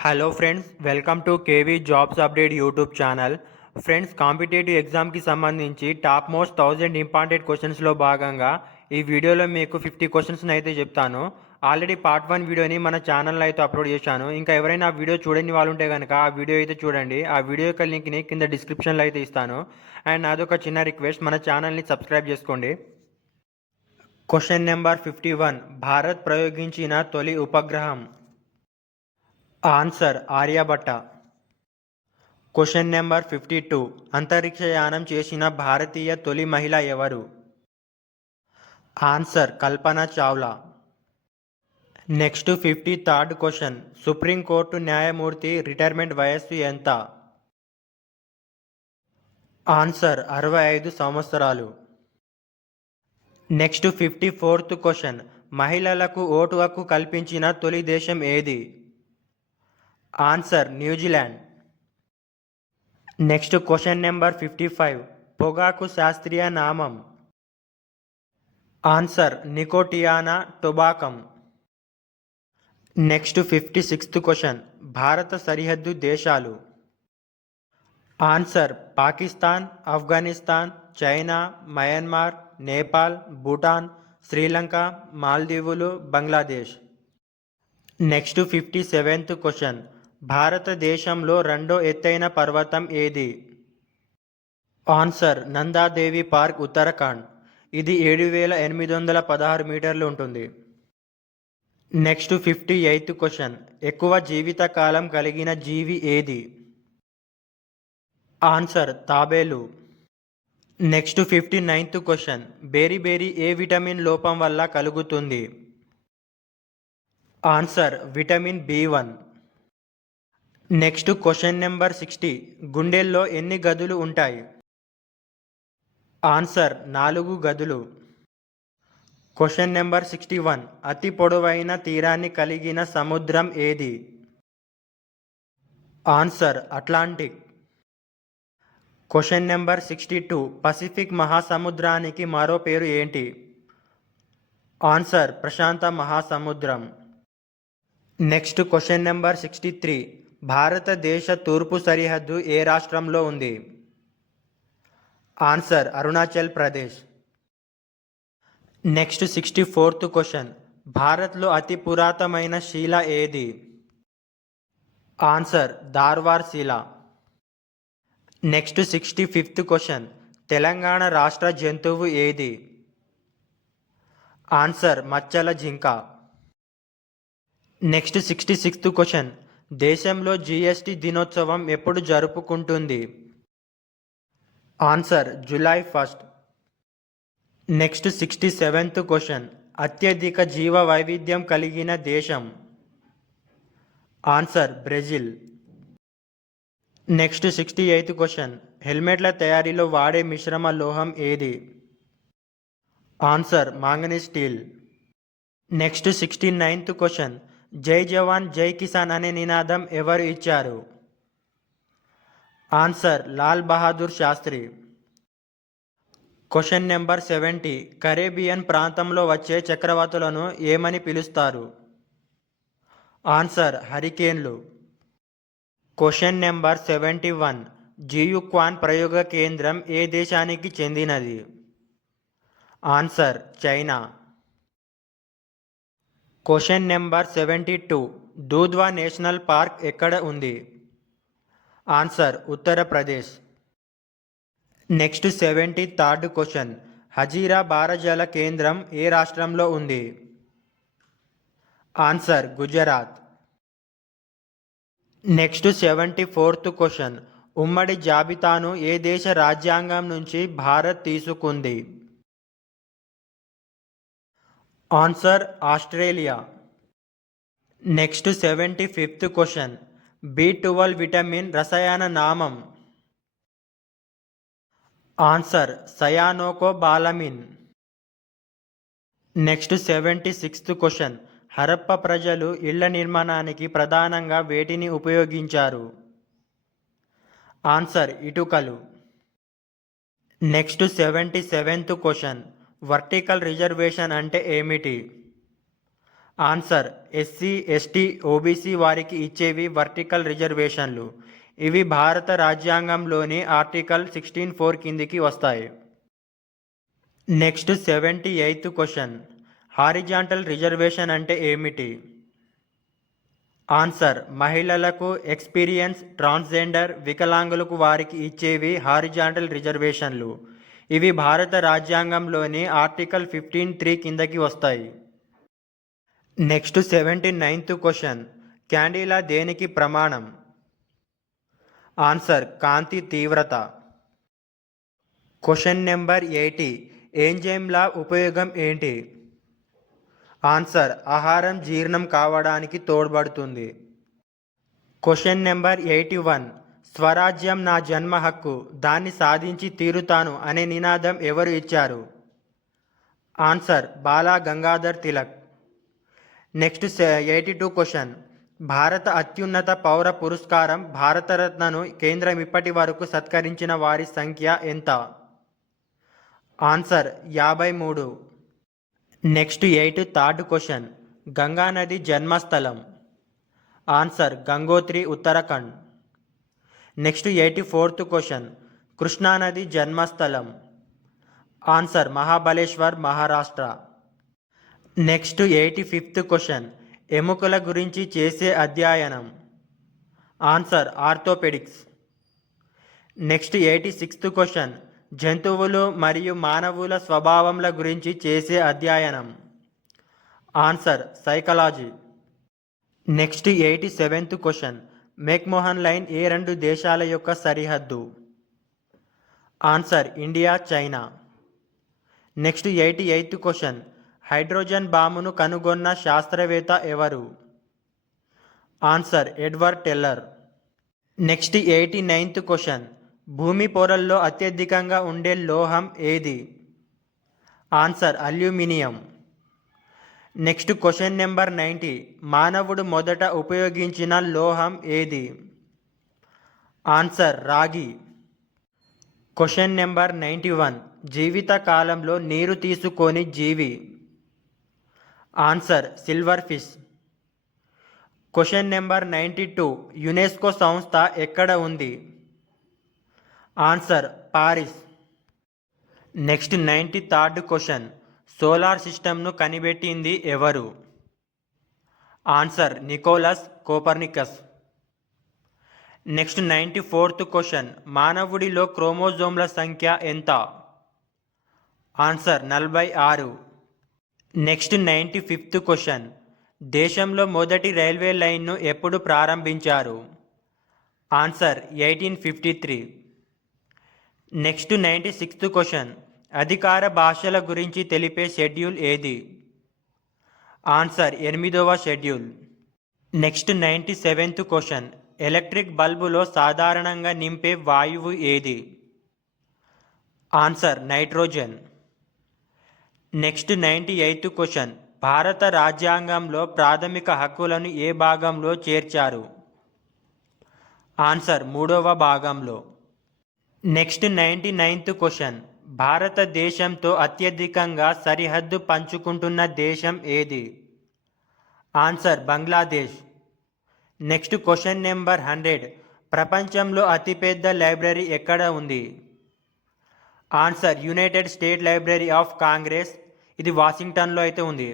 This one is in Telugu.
Hello friends, welcome to KV jobs update YouTube channel. Friends, competitive ఎగ్జామ్కి సంబంధించి టాప్ మోస్ట్ 1000 ఇంపార్టెంట్ క్వశ్చన్స్లో భాగంగా ఈ వీడియోలో మీకు 50 క్వశ్చన్స్ని అయితే చెప్తాను. ఆల్రెడీ పార్ట్ 1 వీడియోని మన ఛానల్లో అయితే అప్లోడ్ చేశాను. ఇంకా ఎవరైనా ఆ వీడియో చూడని వాళ్ళు ఉంటే కనుక ఆ వీడియో అయితే చూడండి. ఆ వీడియో యొక్క లింక్ని కింద డిస్క్రిప్షన్లో అయితే ఇస్తాను. అండ్ అదొక చిన్న రిక్వెస్ట్, మన ఛానల్ని సబ్స్క్రైబ్ చేసుకోండి. Question number 51. భారత్ ప్రయోగించిన తొలి ఉపగ్రహం. ఆన్సర్ ఆర్యభట్ట. Question number 52. అంతరిక్షయానం చేసిన భారతీయ తొలి మహిళ ఎవరు? Answer Kalpana Chawla. Next 53rd question. Supreme court న్యాయమూర్తి రిటైర్మెంట్ వయస్సు ఎంత? ఆన్సర్ 65 సంవత్సరాలు. Next 54th question. మహిళలకు ఓటు హక్కు కల్పించిన తొలి దేశం ఏది? Answer New Zealand. Next question number 55. పొగాకు శాస్త్రీయ నామం. Answer Nicotiana tabacum. Next 56th question. భారత సరిహద్దు దేశాలు. Answer Pakistan, Afghanistan, China, Myanmar, Nepal, Bhutan, Sri Lanka, మాల్దీవులు, బంగ్లాదేశ్. Next 57th question. భారతదేశంలో రెండో ఎత్తైన పర్వతం ఏది? Answer Nanda Devi park, Uttarakhand. ఇది 7816 మీటర్లు ఉంటుంది. Next 58th question. ఎక్కువ జీవితకాలం కలిగిన జీవి ఏది? ఆన్సర్ తాబేలు. Next 59th question. బేరీ ఏ విటమిన్ లోపం వల్ల కలుగుతుంది? Answer vitamin B1. Next question number 60. గుండెల్లో ఎన్ని గదులు ఉంటాయి? ఆన్సర్ 4 గదులు. Question number 61. అతి పొడవైన తీరాన్ని కలిగిన సముద్రం ఏది? Answer Atlantic. Question number 62. Pacific మహాసముద్రానికి మరో పేరు ఏంటి? ఆన్సర్ ప్రశాంత మహాసముద్రం. Next question number 63. భారతదేశ తూర్పు సరిహద్దు ఏ రాష్ట్రంలో ఉంది? Answer Arunachal Pradesh. Next 64th question. భారత్లో అతి పురాతనమైన శిల ఏది? ఆన్సర్ ధార్వార్ శిల. Next 65th question. తెలంగాణ రాష్ట్ర జంతువు ఏది? ఆన్సర్ మచ్చల జింక. Next 66th question. దేశంలో GST దినోత్సవం ఎప్పుడు జరుపుకుంటుంది? Answer July 1. Next 67th question. అత్యధిక జీవ వైవిధ్యం కలిగిన దేశం? Answer Brazil. Next 68th question. హెల్మెట్ల తయారీలో వాడే మిశ్రమ లోహం ఏది? Answer manganese steel. Next 69th question. జై జవాన్ జై కిసాన్ అనే నినాదం ఎవరు ఇచ్చారు? Answer Lal Bahadur Shastri. Question number 70. Caribbean ప్రాంతంలో వచ్చే చక్రవాతులను ఏమని పిలుస్తారు? ఆన్సర్ హరికేన్లు. Question number 71. జియుక్వాన్ ప్రయోగ కేంద్రం ఏ దేశానికి చెందినది? Answer China. Question number 72. Dudhwa national park ఎక్కడ ఉంది? Answer Uttar Pradesh. Next 73rd question. Hazira భారజల కేంద్రం ఏ రాష్ట్రంలో ఉంది? Answer Gujarat. Next 74th question. ఉమ్మడి జాబితాను ఏ దేశ రాజ్యాంగం నుంచి భారత్ తీసుకుంది? Answer Australia. Next 75th question. B12 vitamin రసాయన నామం? Answer cyanocobalamin. Next 76th question. Harappa ప్రజలు ఇళ్ల నిర్మాణానికి ప్రధానంగా వేటిని ఉపయోగించారు? ఆన్సర్ ఇటుకలు. Next 77th question. Vertical reservation అంటే ఏమిటి? ఆన్సర్ ఎస్సీ ఎస్టీ ఓబీసీ వారికి ఇచ్చేవి వర్టికల్ రిజర్వేషన్లు. ఇవి భారత రాజ్యాంగంలోని ఆర్టికల్ 16(4) కిందికి వస్తాయి. Next 78th question. Horizontal reservation అంటే ఏమిటి? ఆన్సర్ మహిళలకు, ఎక్స్పీరియన్స్, ట్రాన్స్జెండర్, వికలాంగులకు వారికి ఇచ్చేవి హారిజాంటల్ రిజర్వేషన్లు. ఇవి భారత రాజ్యాంగంలోని ఆర్టికల్ 15(3) కిందకి వస్తాయి. Next 79th question. క్యాండిలా దేనికి ప్రమాణం? ఆన్సర్ కాంతి తీవ్రత. Question number 80. ఎంజైమ్ల ఉపయోగం ఏంటి? ఆన్సర్ ఆహారం జీర్ణం కావడానికి తోడ్పడుతుంది. Question number 81. స్వరాజ్యం నా జన్మ హక్కు, దాన్ని సాధించి తీరుతాను అనే నినాదం ఎవరు ఇచ్చారు? Answer Bala Gangadhar Tilak. Next 82 question. భారత అత్యున్నత పౌర పురస్కారం భారతరత్నను కేంద్రం ఇప్పటి వరకు సత్కరించిన వారి సంఖ్య ఎంత? Answer 53. Next 83rd question. Ganga నది జన్మస్థలం? Answer Gangotri, Uttarakhand. Next 84th question. కృష్ణానది జన్మస్థలం? Answer Mahabaleshwar, Maharashtra. Next 85th question. ఎముకల గురించి చేసే అధ్యయనం? Answer orthopaedics. Next 86th question. జంతువులు మరియు మానవుల స్వభావంల గురించి చేసే అధ్యయనం? Answer psychology. Next 87th question. McMahon line ఏ రెండు దేశాల యొక్క సరిహద్దు? Answer India, China. Next 88th question. Hydrogen బాంబును కనుగొన్న శాస్త్రవేత్త ఎవరు? Answer Edward Teller. Next 89th question. భూమి పొరల్లో అత్యధికంగా ఉండే లోహం ఏది? Answer aluminium. Next question number 90. మానవుడు మొదట ఉపయోగించిన లోహం ఏది? ఆన్సర్ రాగి. Question number 91. జీవిత కాలంలో నీరు తీసుకొని జీవి? Answer silver fish. Question number 92. UNESCO సంస్థ ఎక్కడ ఉంది? Answer Paris. Next 93rd question. Solar సిస్టమ్ను కనిపెట్టింది ఎవరు? Answer Nicolas Copernicus. Next 94th question. మానవుడిలో క్రోమోజోమ్ల సంఖ్య ఎంత? ఆన్సర్ 46. Next 95th question. దేశంలో మొదటి రైల్వే లైన్ను ఎప్పుడు ప్రారంభించారు? ఆన్సర్ 1853. Next 96th question. అధికార భాషల గురించి తెలిపే షెడ్యూల్ ఏది? ఆన్సర్ 8వ schedule. Next 97th question. Electric బల్బులో సాధారణంగా నింపే వాయువు ఏది? Answer nitrogen. Next 98th question. భారత రాజ్యాంగంలో ప్రాథమిక హక్కులను ఏ భాగంలో చేర్చారు? ఆన్సర్ 3వ భాగంలో. Next 99th question. భారతదేశంతో అత్యధికంగా సరిహద్దు పంచుకుంటున్న దేశం ఏది? Answer Bangladesh. Next question number 100. ప్రపంచంలో అతిపెద్ద లైబ్రరీ ఎక్కడ ఉంది? Answer United state library of Congress. ఇది వాషింగ్టన్లో అయితే ఉంది.